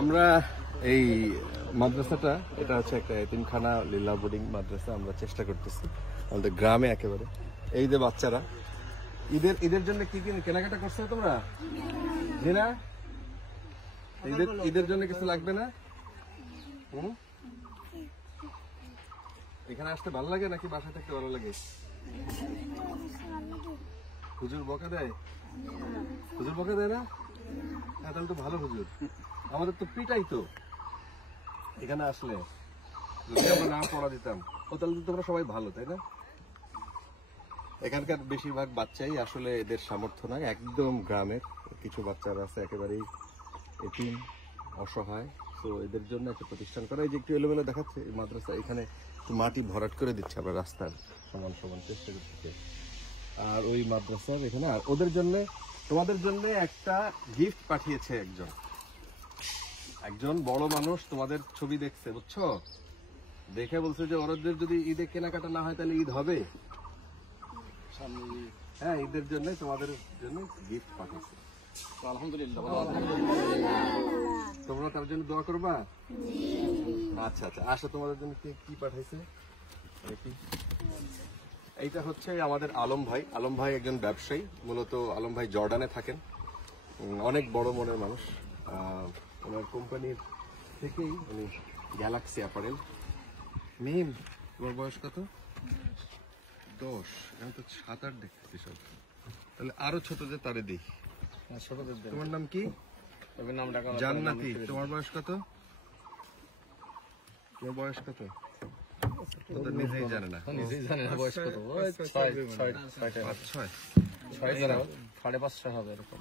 আমরা এই মাদ্রাসাটা, এটা হচ্ছে একটা এতিমখানা লীলা বোর্ডিং মাদ্রাসা। আমরা চেষ্টা করতেছি আমাদের গ্রামে একেবারে। এই যে বাচ্চারা ঈদের জন্য কি কি কেনাকাটা করছো তোমরা? না, ঈদের জন্য কিছু লাগবে না? এখানে আসতে ভালো লাগে নাকি বাসায় থাকতে ভালো লাগে? হুজুর বকা দেয়? হুজুর বকা দেয় না? হ্যাঁ, তাহলে তো ভালো হুজুর। আমাদের তো পিটাই তো এখানে আসলে, যদি আমরা না পড়া দিতাম। ও তাহলে তো তোমরা সবাই ভালো, তাই না? এখানকার বেশিরভাগ বাচ্চাই আসলে এদের সামর্থ্য নাই, একদম গ্রামের কিছু বাচ্চারা আছে একেবারেই এতিম, অসহায়। তো এদের জন্য একটা প্রতিষ্ঠান করা। এই যে একটু এলোমেলো দেখাচ্ছে এই মাদ্রাসা, এখানে একটু মাটি ভরাট করে দিচ্ছে আমরা রাস্তার সমান সমান চেষ্টা করতেছি। আর ওই মাদ্রাসার এখানে আর ওদের জন্য, তোমাদের জন্য একটা গিফট পাঠিয়েছে একজন বড় মানুষ। তোমাদের ছবি দেখছে, বুঝছো? দেখে বলছে যে ওদের যদি ঈদে কেনাকাটা না হয় তাহলে ঈদ হবে। হ্যাঁ, ঈদের জন্য তোমাদের জন্য গিফট পাঠিয়েছে। আলহামদুলিল্লাহ, তোমরা তার জন্য দোয়া করবা। আচ্ছা আচ্ছা, আসো তোমাদের জন্য কি পাঠাইছে। এইটা হচ্ছে আমাদের আলম ভাই। আলম ভাই একজন ব্যবসায়ী, মূলত আলম ভাই জর্ডানে থাকেন। অনেক বড় মনের মানুষ। ওনার কোম্পানির থেকেই উনি গ্যালাক্সি অ্যাপারেল। মিম, তোমার বয়স কত? 10। আমি তো 7-8 দেখতেছি সব। তাহলে আরো ছোট যে তারে দিই। তোমার নাম কি? জান্নাতি। তোমার বয়স কত? তোমার বয়স কত? নিজেই জানে না, নিজেই জানে না বয়স কত। 5.5 হবে এরকম।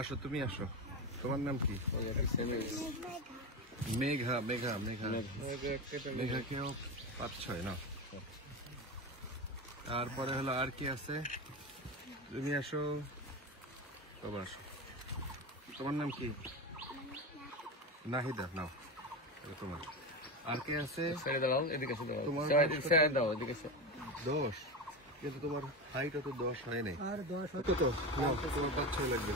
আসো, তুমি আসো। তোমার নাম কি? মেঘা। মেঘা কেউ 5-6 না। তারপরে হলো আর কি আছে? তুমি আসো, বাবা আসো। তোমার নাম কি? নাহিদা। নাও, তোমার। আর কে আছে? তোমার 10, কিন্তু তোমার হাইট তো 10 হয় নাই। কত? তোমার 5-6 লাগবে।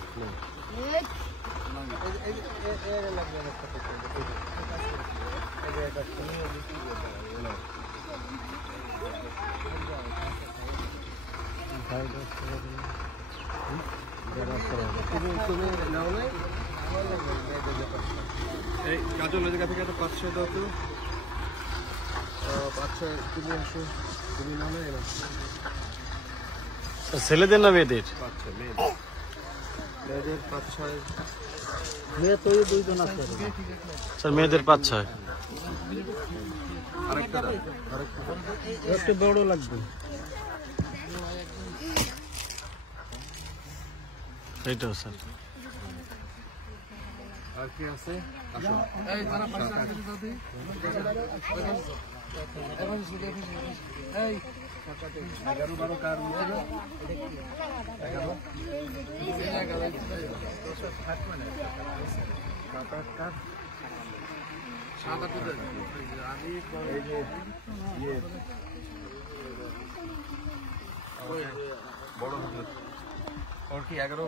তুমি নাও নাই? এই কাজলের জায়গা থেকে একটা 5-6 দাও তো। 5-6 তুমি আসো। তুমি নাও নাই? ছেলেদের না মেয়েদের? 5-6 মেয়েদের 5-6। মেয়ে তো 2জন আছে স্যার। মেয়েদের 5-6। আরেকটা দাও, একটু বড় লাগবে। এইটাও স্যার। আর কি আছে? আসো। এই 11-12 কার মধ্যে 11 বড় হুজুর ওর কি 11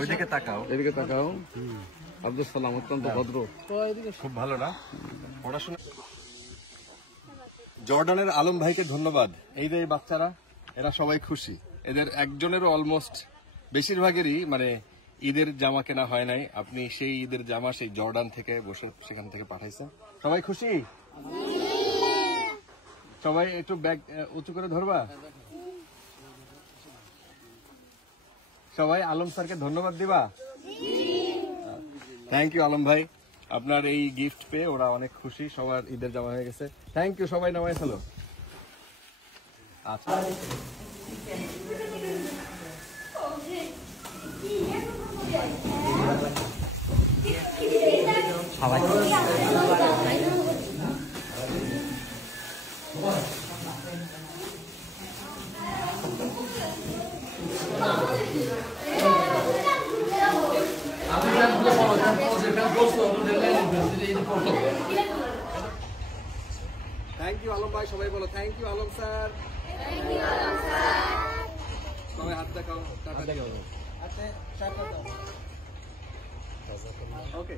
ওইদিকে তাকাও, এদিকে তাকাও। আব্দুল সালাম অত্যন্ত ভদ্র, খুব ভালো না পড়াশোনা। জর্ডানের আলম ভাইকে ধন্যবাদ। এই যে বাচ্চারা, এরা সবাই খুশি। এদের একজনেরও অলমোস্ট বেশিরভাগেরই মানে ঈদের জামা কেনা হয় নাই। আপনি সেই ঈদের জামা সেই জর্ডান থেকে বসে সেখান থেকে পাঠাইছেন। সবাই খুশি? সবাই একটু ব্যাগ উঁচু করে ধরবা। সবাই আলম স্যারকে ধন্যবাদ দিবা। থ্যাংক ইউ আলম ভাই, আপনার এই গিফট পেয়ে ওরা অনেক খুশি। সবার ঈদের জামা হয়ে গেছে। Thank you. সবাই নামায় ফেলো। আচ্ছা, থ্যাংক ইউ আলম ভাই। সবাই বলো থ্যাংক ইউ আলম স্যার। সবাই হাত দেখাও, টাটা দিও। ওকে